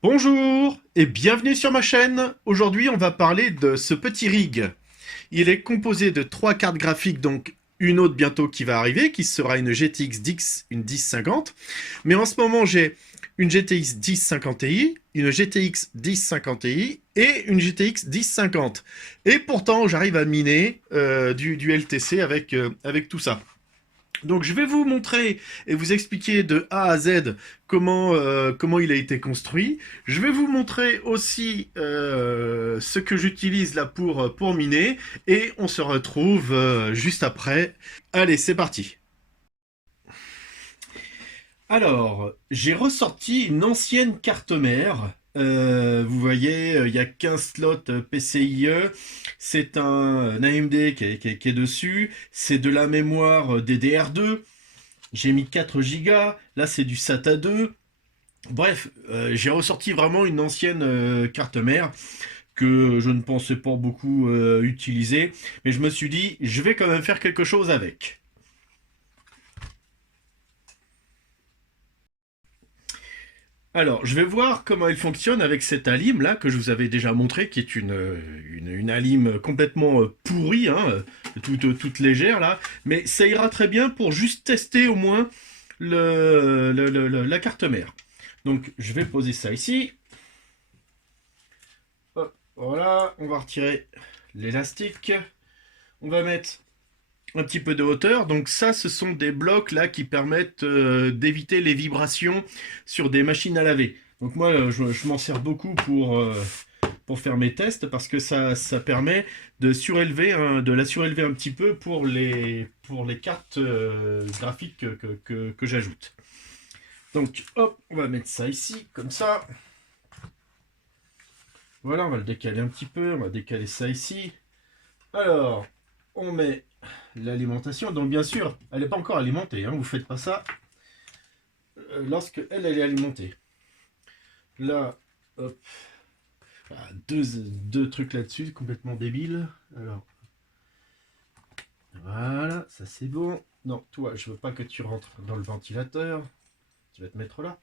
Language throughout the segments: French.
Bonjour et bienvenue sur ma chaîne. Aujourd'hui, on va parler de ce petit rig. Il est composé de trois cartes graphiques, donc une autre bientôt qui va arriver, qui sera une GTX 10, une 1050. Mais en ce moment, j'ai une GTX 1050 Ti, une GTX 1050 Ti et une GTX 1050. Et pourtant, j'arrive à miner du LTC avec tout ça. Donc je vais vous montrer et vous expliquer de A à Z comment il a été construit. Je vais vous montrer aussi ce que j'utilise là pour miner et on se retrouve juste après. Allez, c'est parti. Alors, j'ai ressorti une ancienne carte mère. Vous voyez, il y a 15 slots PCIe. C'est un AMD qui est dessus. C'est de la mémoire DDR2. J'ai mis 4 gigas. Là, c'est du SATA 2. Bref, j'ai ressorti vraiment une ancienne carte mère que je ne pensais pas beaucoup utiliser. Mais je me suis dit, je vais quand même faire quelque chose avec. Alors, je vais voir comment elle fonctionne avec cette alim là que je vous avais déjà montré, qui est une alim complètement pourrie, hein, toute légère là, mais ça ira très bien pour juste tester au moins la carte mère. Donc, je vais poser ça ici. Hop, voilà, on va retirer l'élastique. On va mettre un petit peu de hauteur. Donc ça, ce sont des blocs là qui permettent d'éviter les vibrations sur des machines à laver. Donc moi, je m'en sers beaucoup pour faire mes tests parce que ça permet de surélever, hein, de la surélever un petit peu pour les cartes graphiques que j'ajoute. Donc hop, on va mettre ça ici, comme ça. Voilà, on va le décaler un petit peu, on va décaler ça ici. Alors, on met l'alimentation. Donc bien sûr, elle n'est pas encore alimentée, hein, vous faites pas ça lorsque elle est alimentée. Là, hop, ah, deux trucs là-dessus, complètement débiles. Alors, voilà, ça c'est bon. Non, toi, je veux pas que tu rentres dans le ventilateur. Tu vas te mettre là.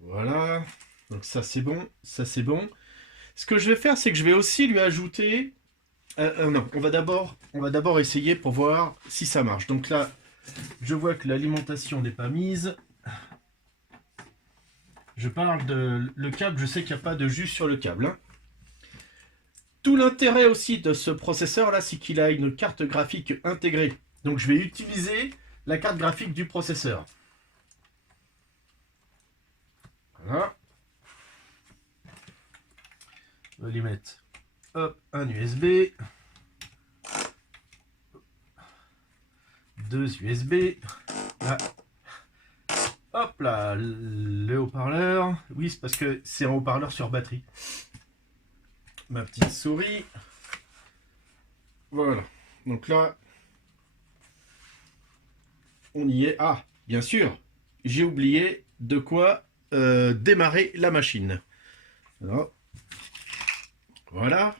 Voilà. Donc ça c'est bon, ça c'est bon. Ce que je vais faire, c'est que je vais aussi lui ajouter. Non, on va d'abord essayer pour voir si ça marche. Donc là, je vois que l'alimentation n'est pas mise. Je parle de le câble, je sais qu'il n'y a pas de jus sur le câble, hein. Tout l'intérêt aussi de ce processeur là, c'est qu'il a une carte graphique intégrée. Donc je vais utiliser la carte graphique du processeur. Voilà. On va lui mettre hop, un USB, deux USB. Là. Hop là, le haut-parleur. Oui, c'est parce que c'est un haut-parleur sur batterie. Ma petite souris. Voilà. Donc là, on y est. Ah, bien sûr, j'ai oublié de quoi démarrer la machine. Alors, voilà,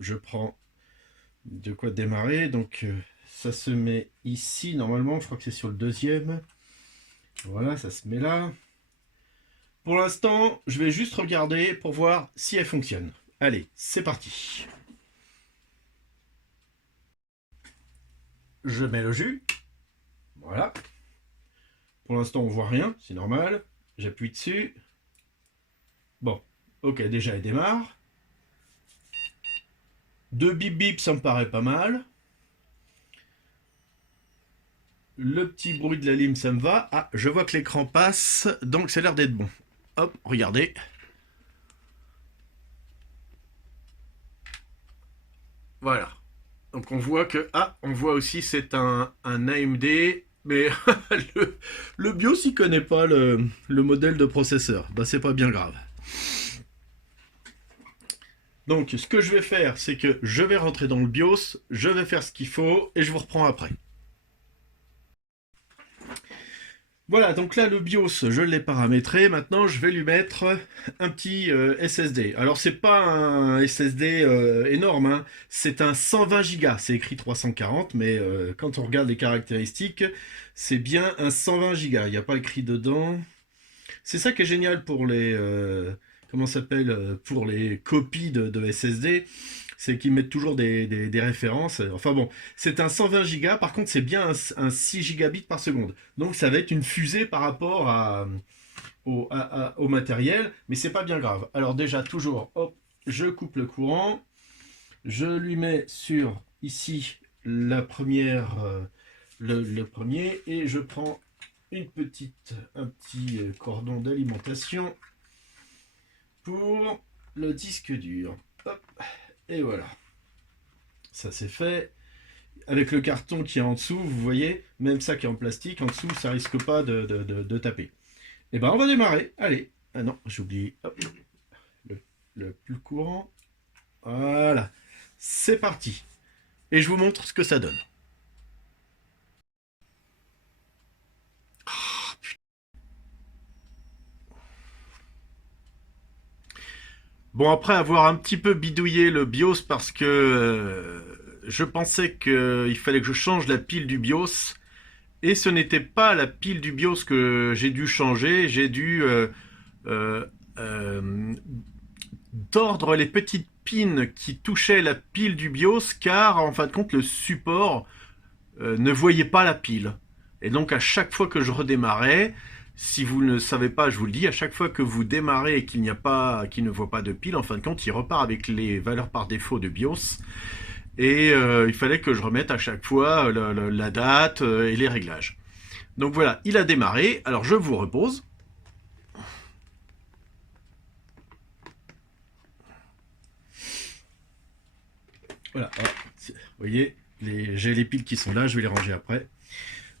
je prends de quoi démarrer. Donc, ça se met ici, normalement. Je crois que c'est sur le deuxième. Voilà, ça se met là. Pour l'instant, je vais juste regarder pour voir si elle fonctionne. Allez, c'est parti. Je mets le jus. Voilà. Pour l'instant, on voit rien, c'est normal. J'appuie dessus. Bon, ok, déjà elle démarre. Deux bip bip, ça me paraît pas mal. Le petit bruit de la lime, ça me va. Ah, je vois que l'écran passe, donc ça a l'air d'être bon. Hop, regardez. Voilà. Donc on voit que... Ah, on voit aussi c'est un AMD, mais le BIOS il connaît pas le modèle de processeur. Bah c'est pas bien grave. Donc ce que je vais faire, c'est que je vais rentrer dans le BIOS, je vais faire ce qu'il faut et je vous reprends après. Voilà, donc là le BIOS, je l'ai paramétré. Maintenant, je vais lui mettre un petit SSD. Alors, c'est pas un SSD énorme, hein. C'est un 120 Go. C'est écrit 340, mais quand on regarde les caractéristiques, c'est bien un 120 Go. Il n'y a pas écrit dedans. C'est ça qui est génial pour les comment ça s'appelle pour les copies de SSD, c'est qu'ils mettent toujours des références. Enfin bon, c'est un 120 Go, par contre c'est bien un 6 gigabits par seconde. Donc ça va être une fusée par rapport au matériel, mais c'est pas bien grave. Alors déjà toujours, hop, je coupe le courant, je lui mets sur ici la première, le premier, et je prends un petit cordon d'alimentation pour le disque dur. Hop, et voilà, ça c'est fait. Avec le carton qui est en dessous, vous voyez, même ça qui est en plastique, en dessous, ça risque pas de taper. Et ben on va démarrer, allez. Ah non, j'ai oublié le, le plus courant. Voilà, c'est parti. Et je vous montre ce que ça donne. Bon, après avoir un petit peu bidouillé le BIOS parce que je pensais qu'il fallait que je change la pile du BIOS, et ce n'était pas la pile du BIOS que j'ai dû changer, j'ai dû euh, euh, tordre les petites pins qui touchaient la pile du BIOS, car en fin de compte le support ne voyait pas la pile. Et donc à chaque fois que je redémarrais, si vous ne savez pas, je vous le dis, à chaque fois que vous démarrez et qu'il ne voit pas de pile, en fin de compte, il repart avec les valeurs par défaut de BIOS. Et il fallait que je remette à chaque fois la date et les réglages. Donc voilà, il a démarré. Alors je vous repose. Voilà, vous voyez, j'ai les piles qui sont là, je vais les ranger après.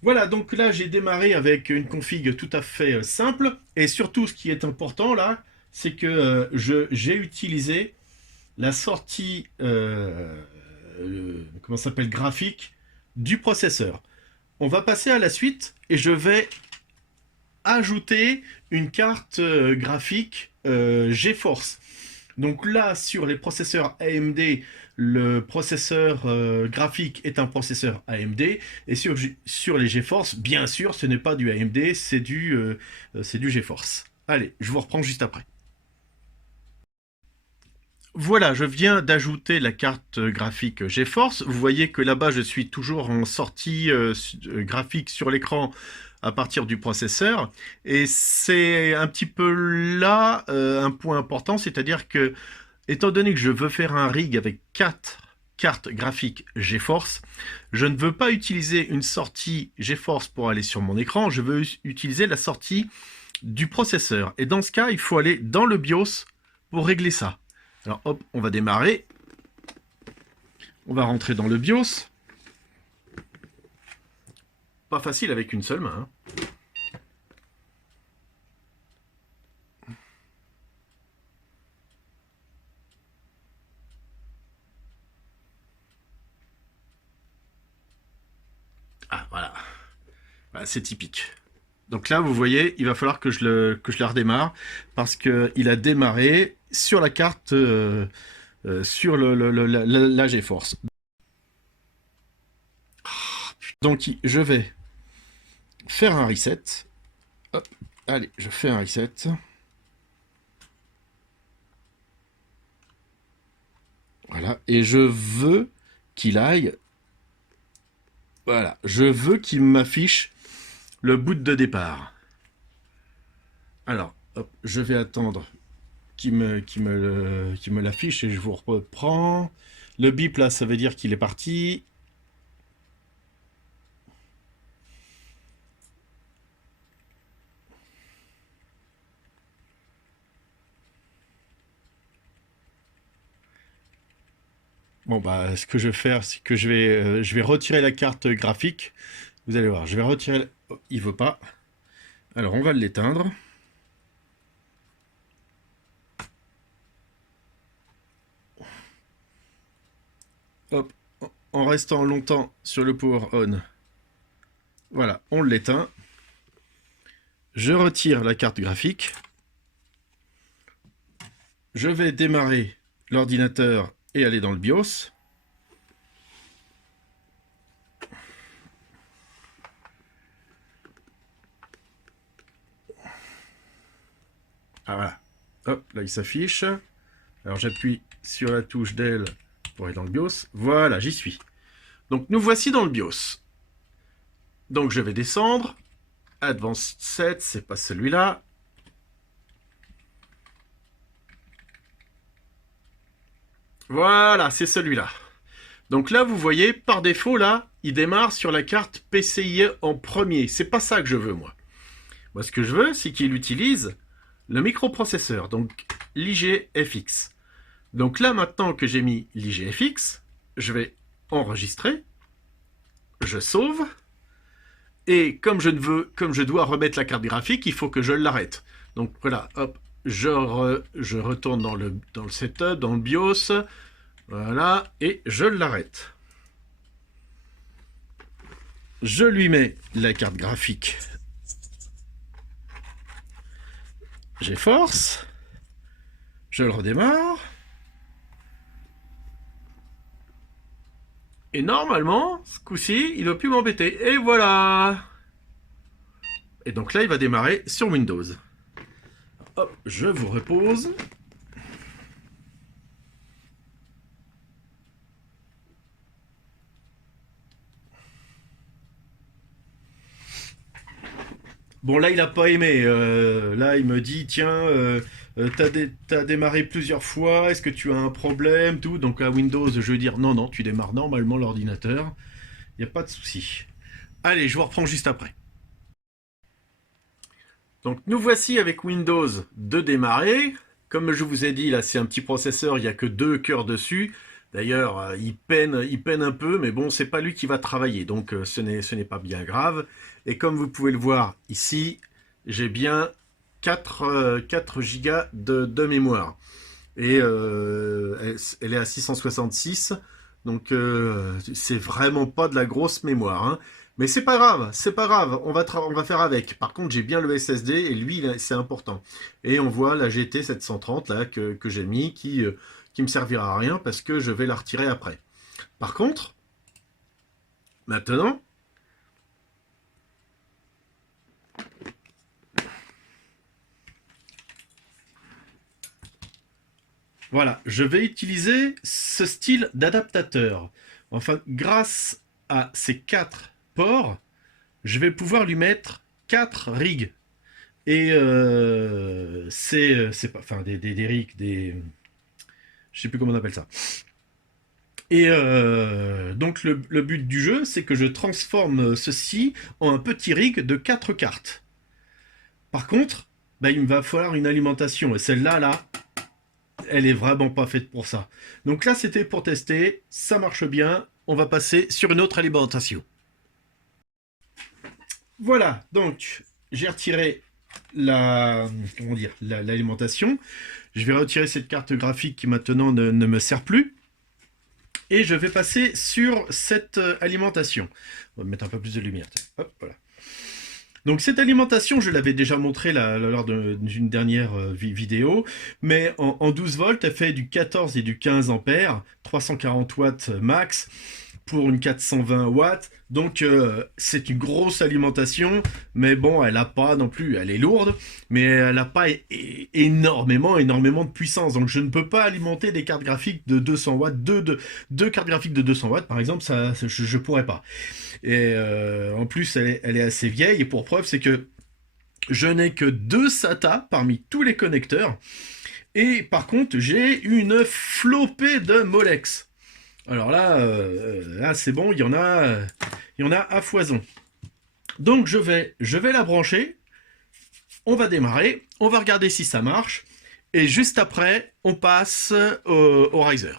Voilà, donc là j'ai démarré avec une config tout à fait simple. Et surtout, ce qui est important là, c'est que j'ai utilisé la sortie comment ça s'appelle, graphique du processeur. On va passer à la suite et je vais ajouter une carte graphique GeForce. Donc là, sur les processeurs AMD, le processeur graphique est un processeur AMD, et sur les GeForce, bien sûr, ce n'est pas du AMD, c'est du GeForce. Allez, je vous reprends juste après. Voilà, je viens d'ajouter la carte graphique GeForce. Vous voyez que là-bas, je suis toujours en sortie graphique sur l'écran à partir du processeur. Et c'est un petit peu là un point important, c'est-à-dire que, étant donné que je veux faire un rig avec 4 cartes graphiques GeForce, je ne veux pas utiliser une sortie GeForce pour aller sur mon écran, je veux utiliser la sortie du processeur. Et dans ce cas, il faut aller dans le BIOS pour régler ça. Alors hop, on va démarrer. On va rentrer dans le BIOS. Pas facile avec une seule main, hein. Ah, voilà. Voilà, c'est typique. Donc là, vous voyez, il va falloir que je le redémarre parce qu'il a démarré sur la carte, sur la GeForce. Donc je vais faire un reset. Hop, allez, je fais un reset. Voilà, et je veux qu'il aille. Voilà, je veux qu'il m'affiche le boot de départ. Alors, hop, je vais attendre qu'il me l'affiche et je vous reprends. Le bip là, ça veut dire qu'il est parti. Bon bah, ce que je vais faire, c'est que je vais retirer la carte graphique. Vous allez voir, je vais retirer. Oh, il veut pas. Alors on va l'éteindre. Hop, en restant longtemps sur le power on. Voilà, on l'éteint. Je retire la carte graphique. Je vais démarrer l'ordinateur et aller dans le BIOS. Ah voilà. Hop, là il s'affiche. Alors j'appuie sur la touche d'L pour aller dans le BIOS. Voilà, j'y suis. Donc nous voici dans le BIOS. Donc je vais descendre. Advanced Set, c'est pas celui-là. Voilà, c'est celui-là. Donc là, vous voyez, par défaut, là, il démarre sur la carte PCIe en premier. C'est pas ça que je veux, moi. Moi, ce que je veux, c'est qu'il utilise le microprocesseur, donc l'IGFX. Donc là, maintenant que j'ai mis l'IGFX, je vais enregistrer, je sauve, et comme je dois remettre la carte graphique, il faut que je l'arrête. Donc voilà, hop, je retourne dans le setup, dans le BIOS, voilà, et je l'arrête. Je lui mets la carte graphique. GeForce. Je le redémarre. Et normalement, ce coup-ci, il ne doit plus m'embêter. Et voilà. Et donc là, il va démarrer sur Windows. Hop, je vous repose. Bon, là, il n'a pas aimé. Là, il me dit, tiens, t'as démarré plusieurs fois, est-ce que tu as un problème, tout. Donc à Windows, je vais dire, non, non, tu démarres normalement l'ordinateur. Il n'y a pas de souci. Allez, je vous reprends juste après. Donc nous voici avec Windows de démarrer. Comme je vous ai dit, là c'est un petit processeur, il n'y a que 2 cœurs dessus. D'ailleurs, il peine un peu, mais bon, c'est pas lui qui va travailler, donc ce n'est pas bien grave. Et comme vous pouvez le voir ici, j'ai bien 4 Go de mémoire. Et elle est à 666, donc c'est vraiment pas de la grosse mémoire, hein. Mais c'est pas grave, c'est pas grave, on va faire avec. Par contre, j'ai bien le SSD et lui, c'est important. Et on voit la GT 730 là que j'ai mis qui me servira à rien parce que je vais la retirer après. Par contre, maintenant, voilà, je vais utiliser ce style d'adaptateur. Enfin, grâce à ces 4 ports, je vais pouvoir lui mettre 4 rigs. Et c'est pas, enfin des rigs, je sais plus comment on appelle ça. Et donc le but du jeu, c'est que je transforme ceci en un petit rig de 4 cartes. Par contre, bah, il me va falloir une alimentation. Et celle-là, là, elle est vraiment pas faite pour ça. Donc là, c'était pour tester. Ça marche bien. On va passer sur une autre alimentation. Voilà, donc j'ai retiré comment dire, l'alimentation. Je vais retirer cette carte graphique qui maintenant ne me sert plus. Et je vais passer sur cette alimentation. On va mettre un peu plus de lumière. Hop, voilà. Donc cette alimentation, je l'avais déjà montré lors d'une dernière vidéo, mais en 12 volts, elle fait du 14 et du 15 ampères, 340 watts max pour une 420 watts. Donc c'est une grosse alimentation, mais bon, elle a pas non plus, elle est lourde, mais elle n'a pas énormément de puissance. Donc je ne peux pas alimenter des cartes graphiques de 200 watts, deux cartes graphiques de 200 watts par exemple, ça, je pourrais pas. Et en plus, elle est assez vieille. Et pour preuve, c'est que je n'ai que 2 SATA parmi tous les connecteurs. Et par contre, j'ai une flopée de Molex. Alors là, là c'est bon, il y en a à foison. Donc je vais la brancher. On va démarrer. On va regarder si ça marche. Et juste après, on passe au riser.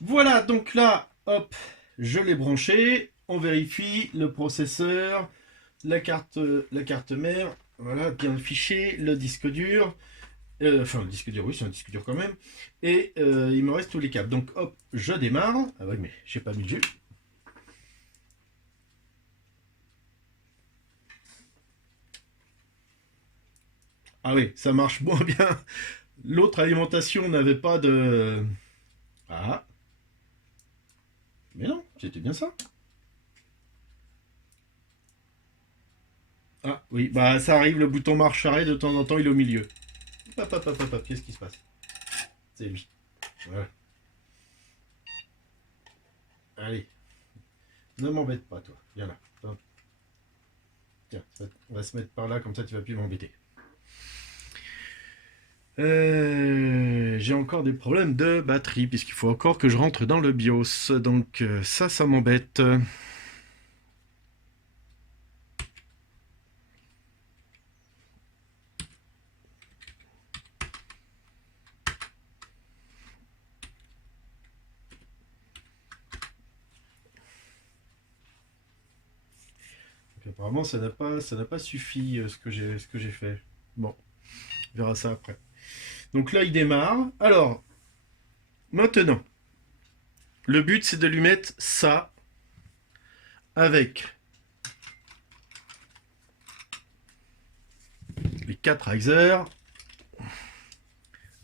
Voilà, donc là, hop, je l'ai branché. On vérifie le processeur, la carte mère, voilà, bien affiché, le disque dur. Enfin, le disque dur, oui, c'est un disque dur quand même. Et il me reste tous les câbles. Donc, hop, je démarre. Ah ouais, mais j'ai pas mis de jus. Ah oui, ça marche moins bien. L'autre alimentation n'avait pas de... Ah, mais non, c'était bien ça. Ah oui, bah ça arrive, le bouton marche arrêt, de temps en temps il est au milieu. Hop, hop, hop, hop, hop, qu'est-ce qui se passe? C'est lui. Voilà. Allez, ne m'embête pas toi. Viens là. Hop. Tiens, on va se mettre par là, comme ça tu vas plus m'embêter. J'ai encore des problèmes de batterie, puisqu'il faut encore que je rentre dans le BIOS. Donc ça m'embête. Donc, apparemment, ça n'a pas suffi ce que j'ai fait. Bon, on verra ça après. Donc là, il démarre. Alors, maintenant, le but, c'est de lui mettre ça avec les 4 risers.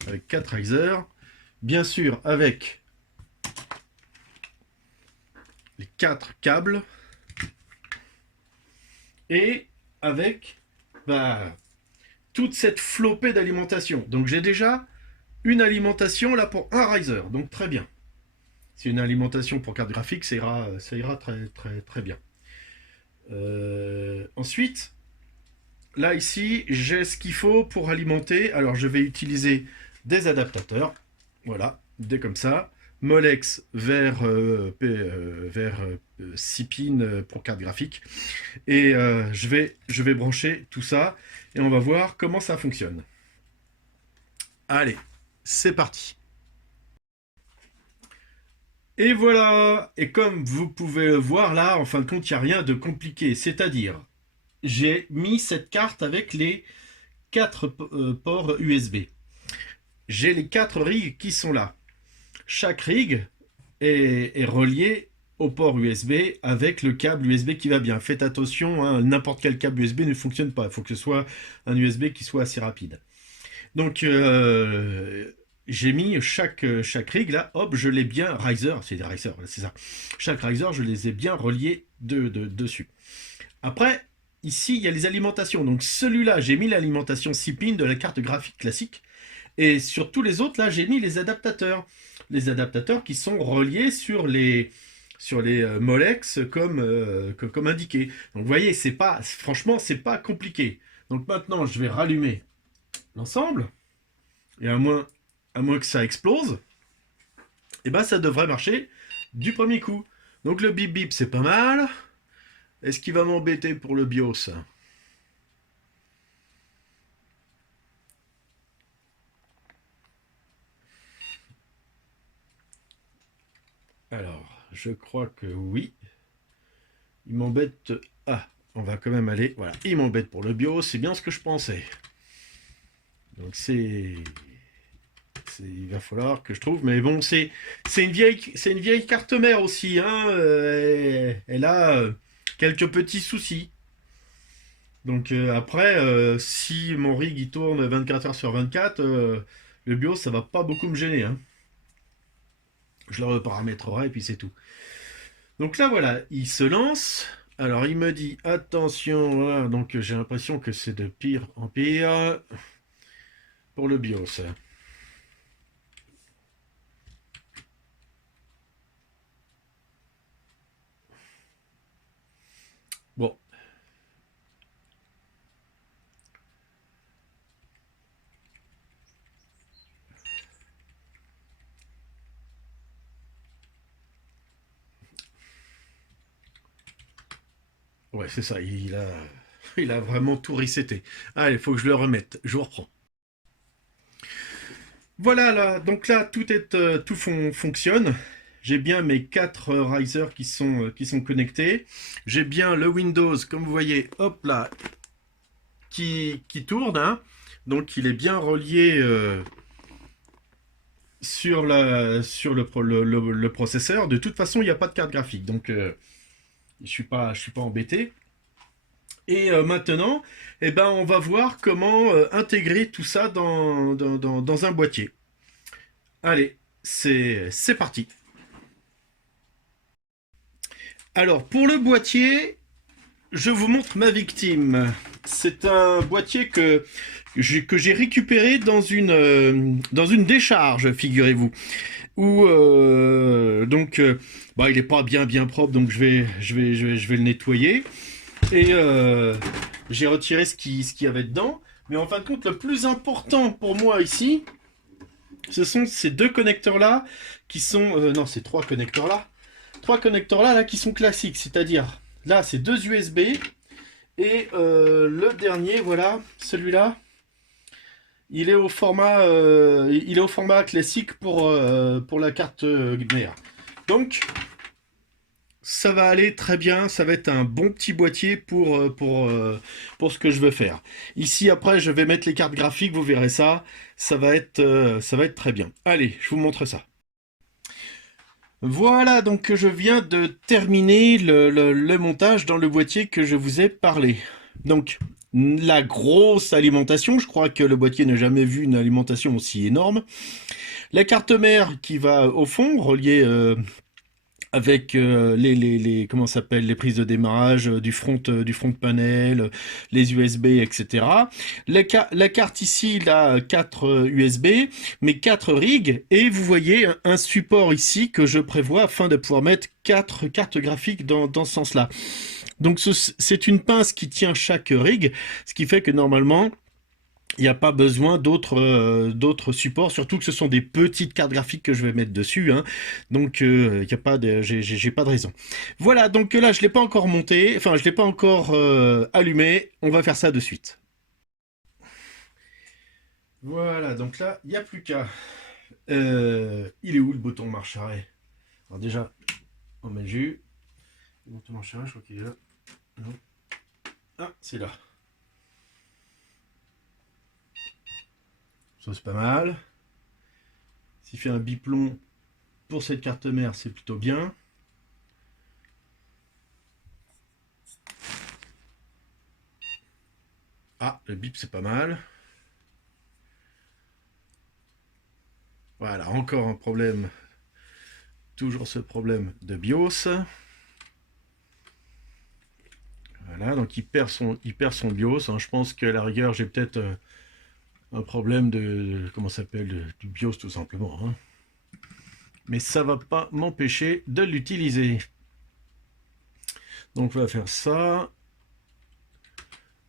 Avec 4 risers. Bien sûr, avec les 4 câbles. Et avec bah, toute cette flopée d'alimentation. Donc j'ai déjà une alimentation là pour un riser. Donc très bien. C'est une alimentation pour carte graphique, ça ira très, très, très bien. Ensuite, là ici, j'ai ce qu'il faut pour alimenter. Alors je vais utiliser des adaptateurs. Voilà, des comme ça. Molex vers, vers 6 pins pour carte graphique. Et je vais brancher tout ça et on va voir comment ça fonctionne. Allez, c'est parti. Et voilà. Et comme vous pouvez le voir là, en fin de compte, il n'y a rien de compliqué. C'est-à-dire, j'ai mis cette carte avec les 4 ports USB. J'ai les 4 rigs qui sont là. Chaque rig est relié au port USB avec le câble USB qui va bien. Faites attention, hein, n'importe quel câble USB ne fonctionne pas. Il faut que ce soit un USB qui soit assez rapide. Donc, j'ai mis chaque rig là, hop, je l'ai bien, riser, c'est des risers, c'est ça. Chaque riser, je les ai bien reliés dessus. Après, ici, il y a les alimentations. Donc, celui-là, j'ai mis l'alimentation 6 pins de la carte graphique classique. Et sur tous les autres, là, j'ai mis les adaptateurs. Les adaptateurs qui sont reliés sur les Molex comme indiqué. Donc, vous voyez, franchement, c'est pas compliqué. Donc, maintenant, je vais rallumer l'ensemble. Et à moins que ça explose, et ben ça devrait marcher du premier coup. Donc le bip bip, c'est pas mal. Est-ce qu'il va m'embêter pour le BIOS? Alors, je crois que oui. Il m'embête. Ah, on va quand même aller. Voilà, il m'embête pour le BIOS, c'est bien ce que je pensais. Donc il va falloir que je trouve, mais bon, c'est une vieille carte mère aussi, hein. Elle a quelques petits soucis. Donc après, si mon rig il tourne 24 heures sur 24, le BIOS ça va pas beaucoup me gêner, hein. Je le reparamétrerai et puis c'est tout. Donc là voilà, il se lance. Alors il me dit attention, voilà, donc j'ai l'impression que c'est de pire en pire pour le BIOS. Bon, ouais c'est ça, il a vraiment tout reseté. Allez, il faut que je le remette, je vous reprends. Voilà, là, donc là, fonctionne. J'ai bien mes 4 risers qui sont connectés. J'ai bien le Windows, comme vous voyez, hop là, qui tourne, hein. Donc il est bien relié sur le processeur. De toute façon, il n'y a pas de carte graphique, donc je suis pas embêté. Et maintenant, eh ben, on va voir comment intégrer tout ça dans un boîtier. Allez, c'est parti. Alors, pour le boîtier, je vous montre ma victime. C'est un boîtier que j'ai récupéré dans une décharge, figurez-vous. Où bah, il est pas bien propre, donc je vais le nettoyer. Et j'ai retiré ce qu'il y avait dedans. Mais en fin de compte, le plus important pour moi ici, ce sont ces deux connecteurs-là qui sont... non, ces trois connecteurs-là. Trois connecteurs-là là, qui sont classiques. C'est-à-dire, là, c'est deux USB. Et le dernier, voilà, celui-là, il est au format classique pour la carte mère. Donc, ça va aller très bien, ça va être un bon petit boîtier pour ce que je veux faire. Ici, après, je vais mettre les cartes graphiques, vous verrez ça, ça va être très bien. Allez, je vous montre ça. Voilà, donc je viens de terminer le montage dans le boîtier que je vous ai parlé. Donc, la grosse alimentation, je crois que le boîtier n'a jamais vu une alimentation aussi énorme. La carte mère qui va au fond, reliée avec comment ça s'appelle, les prises de démarrage du front panel, les USB, etc. La carte ici, là, 4 USB, mais 4 rigs, et vous voyez un support ici que je prévois afin de pouvoir mettre 4 cartes graphiques dans ce sens-là. Donc c'est une pince qui tient chaque rig, ce qui fait que normalement, il n'y a pas besoin d'autres supports, surtout que ce sont des petites cartes graphiques que je vais mettre dessus, hein. Donc il y a pas de, j'ai pas de raison. Voilà, donc là je l'ai pas encore monté, enfin je l'ai pas encore allumé, on va faire ça de suite. Voilà, donc là il n'y a plus qu'à. Il est où le bouton marche arrêt? Alors déjà, on met le jus. Le bouton marche arrêt, je crois qu'il est là. Non. Ah, c'est là. Ça c'est pas mal. S'il fait un biplomb pour cette carte mère, c'est plutôt bien. Ah, le bip c'est pas mal. Voilà, encore un problème. Toujours ce problème de BIOS. Voilà, donc il perd son BIOS, hein. Je pense qu'à la rigueur, j'ai peut-être un problème comment ça s'appelle, du BIOS tout simplement, hein. Mais ça va pas m'empêcher de l'utiliser. Donc on va faire ça.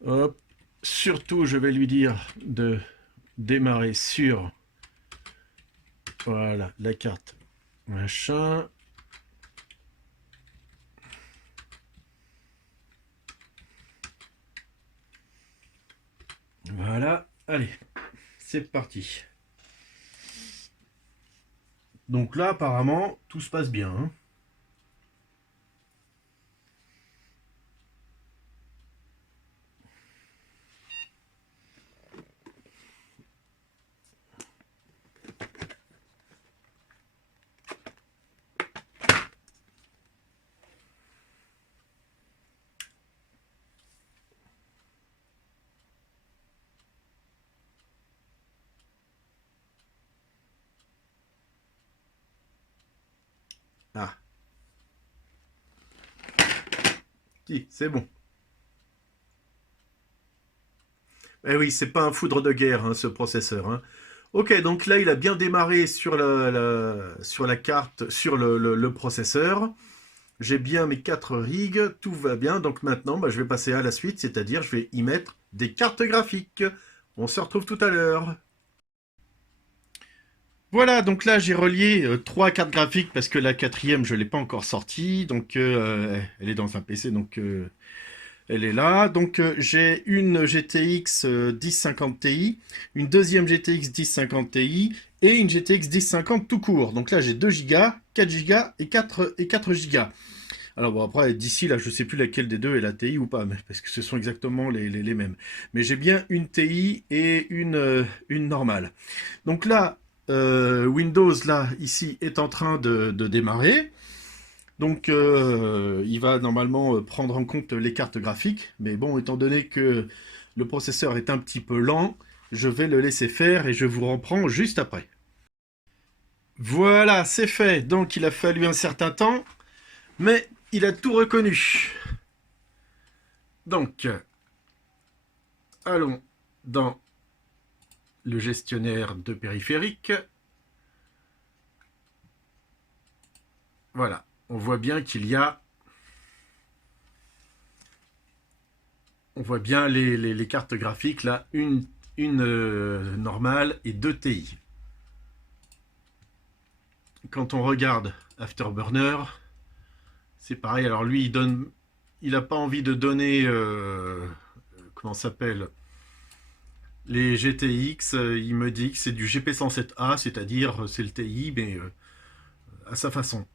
Hop. Surtout, je vais lui dire de démarrer sur, voilà, la carte machin. Voilà, allez, c'est parti. Donc là, apparemment, tout se passe bien, hein. Ah, si, c'est bon. Eh oui, c'est pas un foudre de guerre, hein, ce processeur, hein. Ok, donc là, il a bien démarré sur sur la carte, sur le processeur. J'ai bien mes 4 rigs, tout va bien. Donc maintenant, bah, je vais passer à la suite, c'est-à-dire je vais y mettre des cartes graphiques. On se retrouve tout à l'heure. Voilà, donc là j'ai relié 3 cartes graphiques parce que la quatrième je l'ai pas encore sortie, donc elle est dans un PC, donc elle est là. Donc j'ai une GTX 1050 Ti, une deuxième GTX 1050 Ti et une GTX 1050 tout court. Donc là j'ai 2 Go, 4 Go et 4 Go. Alors bon après d'ici là je sais plus laquelle des deux est la TI ou pas, mais, parce que ce sont exactement les mêmes. Mais j'ai bien une TI et une normale. Donc là Windows là ici est en train de démarrer. Donc il va normalement prendre en compte les cartes graphiques, mais bon, étant donné que le processeur est un petit peu lent, je vais le laisser faire et je vous reprends juste après. Voilà, c'est fait. Donc il a fallu un certain temps, mais il a tout reconnu. Donc, allons dans le gestionnaire de périphérique. Voilà, on voit bien qu'il y a... On voit bien les cartes graphiques, là, une normale et deux TI. Quand on regarde Afterburner, c'est pareil. Alors lui, il n'a pas envie de donner, comment ça s'appelle, les GTX. Il me dit que c'est du GP107A, c'est-à-dire c'est le TI, mais à sa façon.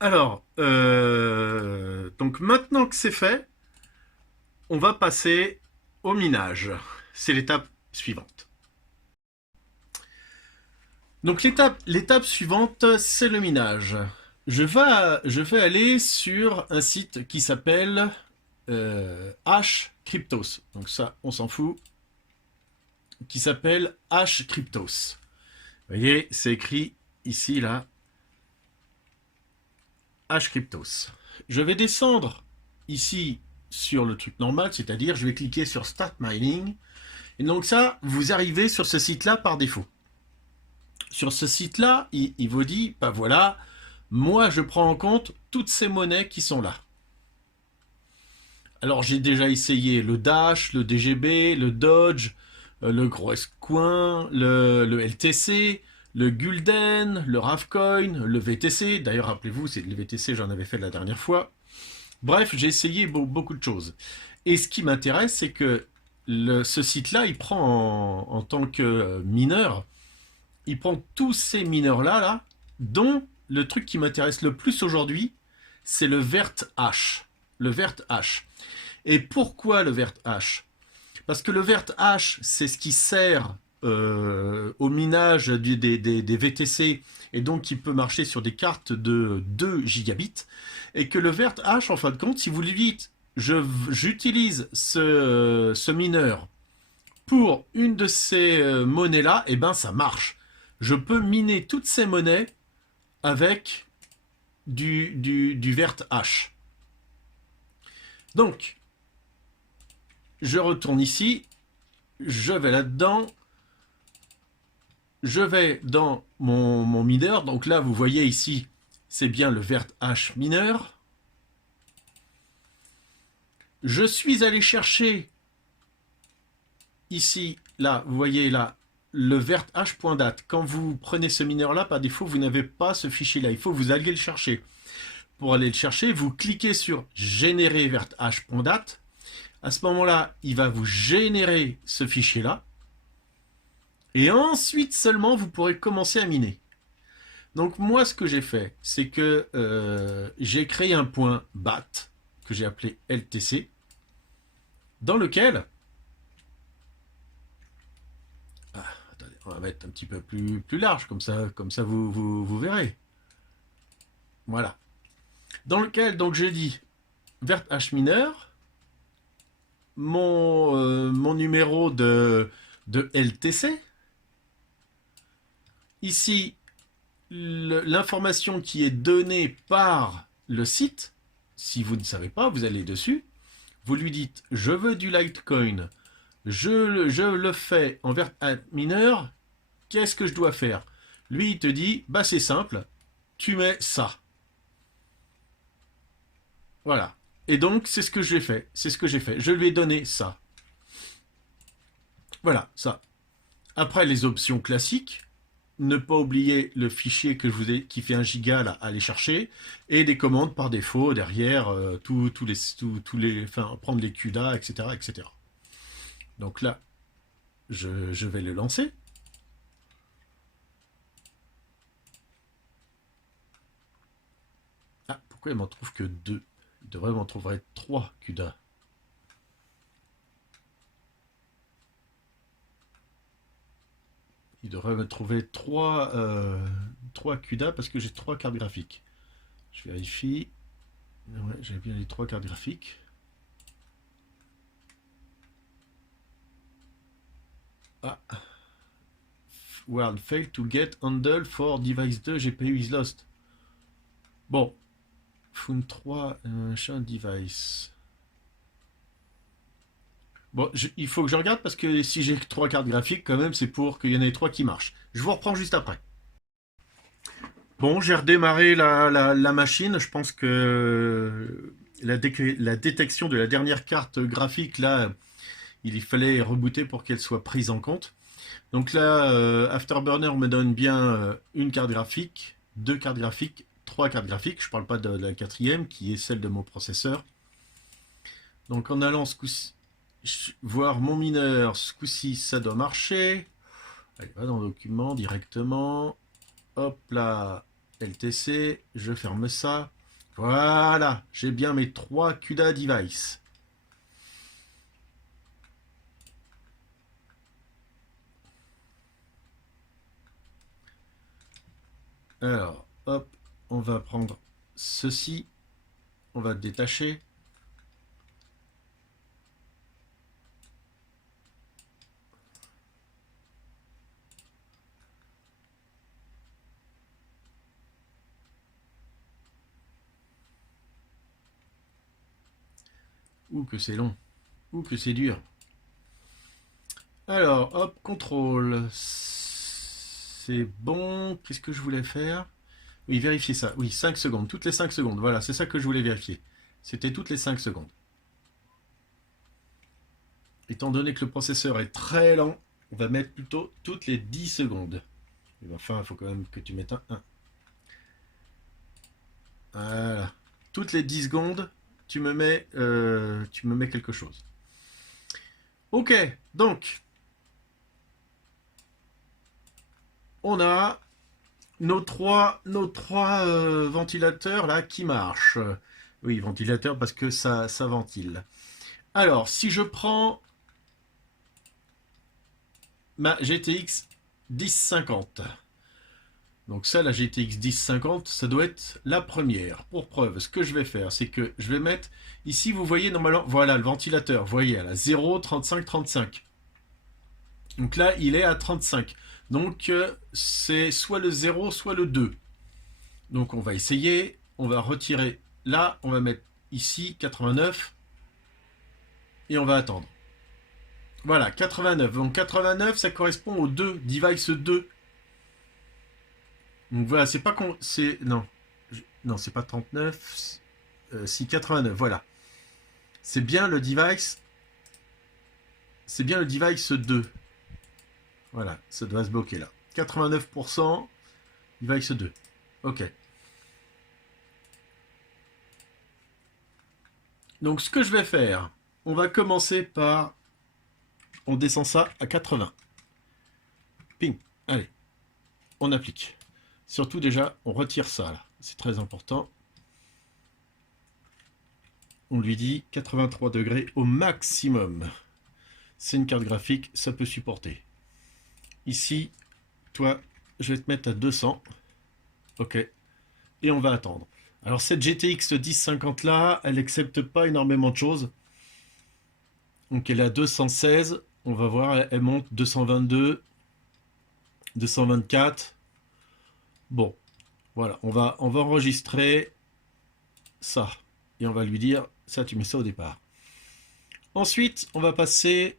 Alors, donc maintenant que c'est fait, on va passer au minage. C'est l'étape suivante. Donc l'étape suivante, c'est le minage. Je vais aller sur un site qui s'appelle Hcryptos. Donc ça, on s'en fout. Qui s'appelle Hcryptos. Vous voyez, c'est écrit ici, là. Hcryptos. Je vais descendre ici sur le truc normal, c'est-à-dire je vais cliquer sur Start Mining. Et donc ça, vous arrivez sur ce site-là par défaut. Sur ce site-là, il vous dit, bah voilà, moi je prends en compte toutes ces monnaies qui sont là. Alors j'ai déjà essayé le Dash, le DGB, le Dodge, le Groescoin, le LTC, le Gulden, le Ravcoin, le VTC. D'ailleurs, rappelez-vous, c'est le VTC, j'en avais fait la dernière fois. Bref, j'ai essayé beaucoup de choses. Et ce qui m'intéresse, c'est que ce site-là, il prend en tant que mineur, il prend tous ces mineurs-là, là, dont le truc qui m'intéresse le plus aujourd'hui, c'est le VertH. Le VertH. Et pourquoi le VertH? Parce que le VertH, c'est ce qui sert au minage des VTC et donc qui peut marcher sur des cartes de 2 gigabits. Et que le VertH, en fin de compte, si vous lui dites j'utilise ce mineur pour une de ces monnaies-là, et ben ça marche. Je peux miner toutes ces monnaies avec du VertH. Donc, je retourne ici, je vais là-dedans, je vais dans mon mineur. Donc là, vous voyez ici, c'est bien le VertH mineur. Je suis allé chercher ici, là, vous voyez là, le VertH.dat. Quand vous prenez ce mineur-là, par défaut, vous n'avez pas ce fichier-là. Il faut que vous alliez le chercher. Pour aller le chercher, vous cliquez sur générer VertH.dat. À ce moment-là, il va vous générer ce fichier-là. Et ensuite seulement, vous pourrez commencer à miner. Donc moi, ce que j'ai fait, c'est que j'ai créé un point BAT, que j'ai appelé LTC, dans lequel... attendez, on va mettre un petit peu plus large, comme ça vous verrez. Voilà. Dans lequel, donc je dis, VertH mineur, mon numéro de LTC. Ici, l'information qui est donnée par le site. Si vous ne savez pas, vous allez dessus. Vous lui dites, je veux du Litecoin. Je le fais en VertH mineur. Qu'est-ce que je dois faire? Lui, il te dit, bah c'est simple. Tu mets ça. Voilà. Et donc, c'est ce que j'ai fait. C'est ce que j'ai fait. Je lui ai donné ça. Voilà, ça. Après, les options classiques. Ne pas oublier le fichier que je vous ai, qui fait 1 giga là, à aller chercher. Et des commandes par défaut derrière, enfin, prendre les CUDA, etc., etc. Donc là, je vais le lancer. Ah, pourquoi il m'en trouve que 2? Il devrait m'en trouver 3 CUDA. Il devrait me trouver 3 CUDA parce que j'ai 3 cartes graphiques. Je vérifie. Ouais, j'ai bien les 3 cartes graphiques. Ah. Word failed to get handle for device 2, GPU is lost. Bon. Fun 3, machin device. Bon, il faut que je regarde parce que si j'ai 3 cartes graphiques, quand même, c'est pour qu'il y en ait 3 qui marchent. Je vous reprends juste après. Bon, j'ai redémarré la machine. Je pense que la détection de la dernière carte graphique, là, il fallait rebooter pour qu'elle soit prise en compte. Donc là, Afterburner me donne bien une carte graphique, 2 cartes graphiques, 3 cartes graphiques. Je ne parle pas de la quatrième, qui est celle de mon processeur. Donc en allant ce coup-ci, voir mon mineur, ce coup-ci, ça doit marcher. Allez, va dans le document directement. Hop là, LTC, je ferme ça. Voilà, j'ai bien mes 3 CUDA device. Alors, hop, on va prendre ceci, on va détacher. Ouh que c'est long, ouh que c'est dur. Alors, hop, contrôle. C'est bon, qu'est-ce que je voulais faire? Oui, vérifier ça. Oui, 5 secondes, toutes les 5 secondes. Voilà, c'est ça que je voulais vérifier. C'était toutes les 5 secondes. Étant donné que le processeur est très lent, on va mettre plutôt toutes les 10 secondes. Mais enfin, il faut quand même que tu mettes un 1. Voilà. Toutes les 10 secondes, tu me mets quelque chose. Ok, donc, on a nos trois ventilateurs là qui marchent. Oui, ventilateur parce que ça ventile. Alors, si je prends ma GTX 1050, donc ça, la GTX 1050, ça doit être la première. Pour preuve, ce que je vais faire, c'est que je vais mettre, ici, vous voyez normalement, voilà le ventilateur, vous voyez, à la 0, 35, 35. Donc là, il est à 35. Donc c'est soit le 0, soit le 2. Donc on va essayer, on va retirer là, on va mettre ici 89 et on va attendre. Voilà, 89. Donc 89, ça correspond au 2, device 2. Donc voilà, c'est pas con. C'est. Non. Non, c'est pas 39. Si 89, voilà. C'est bien le device. C'est bien le device 2. Voilà, ça doit se bloquer là. 89%, device 2. Ok. Donc ce que je vais faire, on va commencer par. On descend ça à 80. Ping. Allez, on applique. Surtout déjà, on retire ça là. C'est très important. On lui dit 83 degrés au maximum. C'est une carte graphique, ça peut supporter. Ici, toi, je vais te mettre à 200. Ok. Et on va attendre. Alors cette GTX 1050 là, elle n'accepte pas énormément de choses. Donc elle est à 216. On va voir, elle monte 222, 224. Bon, voilà, on va enregistrer ça. Et on va lui dire, ça tu mets ça au départ. Ensuite, on va passer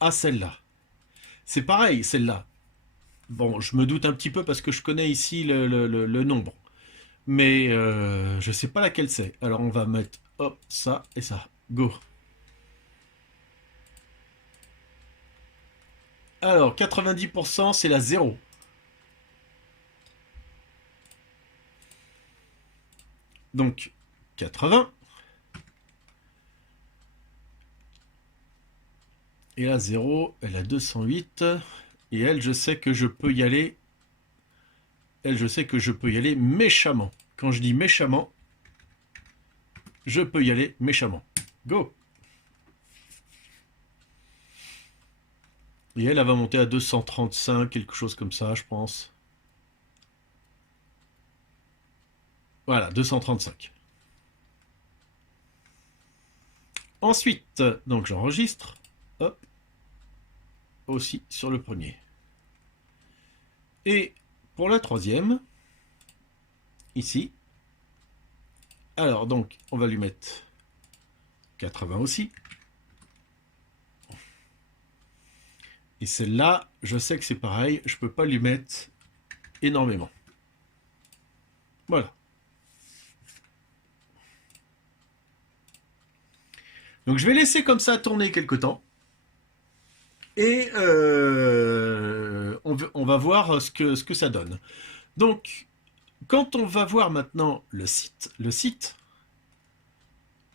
à celle-là. C'est pareil, celle-là. Bon, je me doute un petit peu parce que je connais ici le nombre. Mais je sais pas laquelle c'est. Alors on va mettre hop, ça et ça. Go. Alors 90% c'est la 0. Donc 80. Et la 0, elle a 208. Et elle, je sais que je peux y aller. Elle, je sais que je peux y aller méchamment. Quand je dis méchamment, je peux y aller méchamment. Go. Et elle va monter à 235, quelque chose comme ça, je pense. Voilà, 235. Ensuite, donc j'enregistre. Hop. Aussi sur le premier. Et pour la troisième, ici. Alors donc, on va lui mettre 80 aussi. Et celle-là, je sais que c'est pareil, je peux pas lui mettre énormément. Voilà. Donc je vais laisser comme ça tourner quelques temps. Et on va voir ce que ça donne. Donc, quand on va voir maintenant le site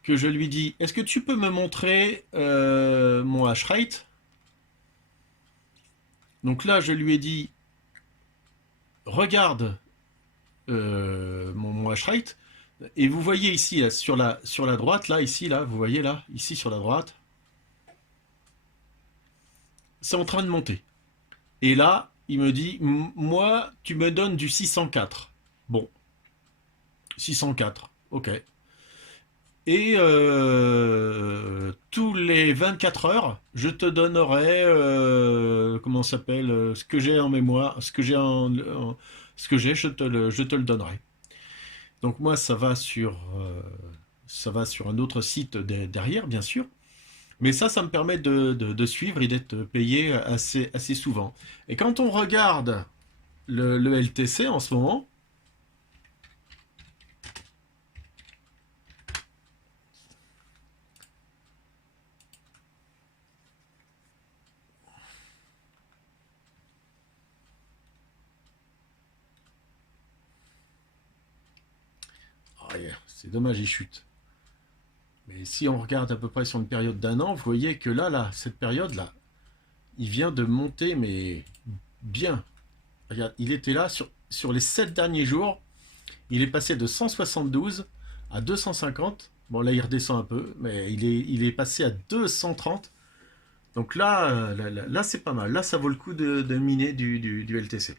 que je lui dis, est-ce que tu peux me montrer mon hash rate? Donc là, je lui ai dit, regarde mon hash rate. Et vous voyez ici, là, sur la droite, là, ici, là, vous voyez là, ici sur la droite, c'est en train de monter. Et là, il me dit, moi, tu me donnes du 604. Bon, 604, ok. Et tous les 24 heures, je te donnerai, comment ça s'appelle, ce que j'ai en mémoire, ce que j'ai, je te le donnerai. Donc moi, ça va sur un autre site derrière, bien sûr. Mais ça me permet de suivre et d'être payé assez souvent. Et quand on regarde le LTC en ce moment, oh yeah, c'est dommage, il chute. Mais si on regarde à peu près sur une période d'un an, vous voyez que là, cette période-là, il vient de monter, mais bien. Regarde, il était là sur les 7 derniers jours. Il est passé de 172 à 250. Bon, là, il redescend un peu, mais il est passé à 230. Donc là, là c'est pas mal. Là, ça vaut le coup de miner du LTC.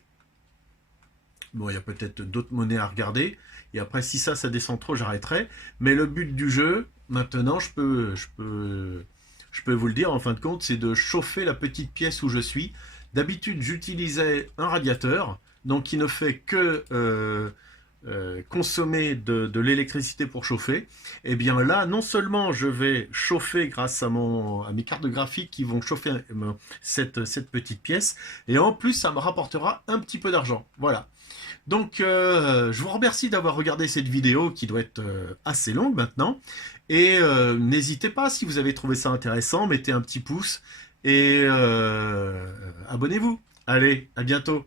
Bon, il y a peut-être d'autres monnaies à regarder. Et après, si ça descend trop, j'arrêterai. Mais le but du jeu, maintenant, je peux vous le dire, en fin de compte, c'est de chauffer la petite pièce où je suis. D'habitude, j'utilisais un radiateur, donc qui ne fait que consommer de l'électricité pour chauffer. Et bien là, non seulement je vais chauffer grâce à mes cartes graphiques qui vont chauffer cette petite pièce, et en plus, ça me rapportera un petit peu d'argent. Voilà. Donc, je vous remercie d'avoir regardé cette vidéo qui doit être assez longue maintenant. Et n'hésitez pas, si vous avez trouvé ça intéressant, mettez un petit pouce et abonnez-vous. Allez, à bientôt.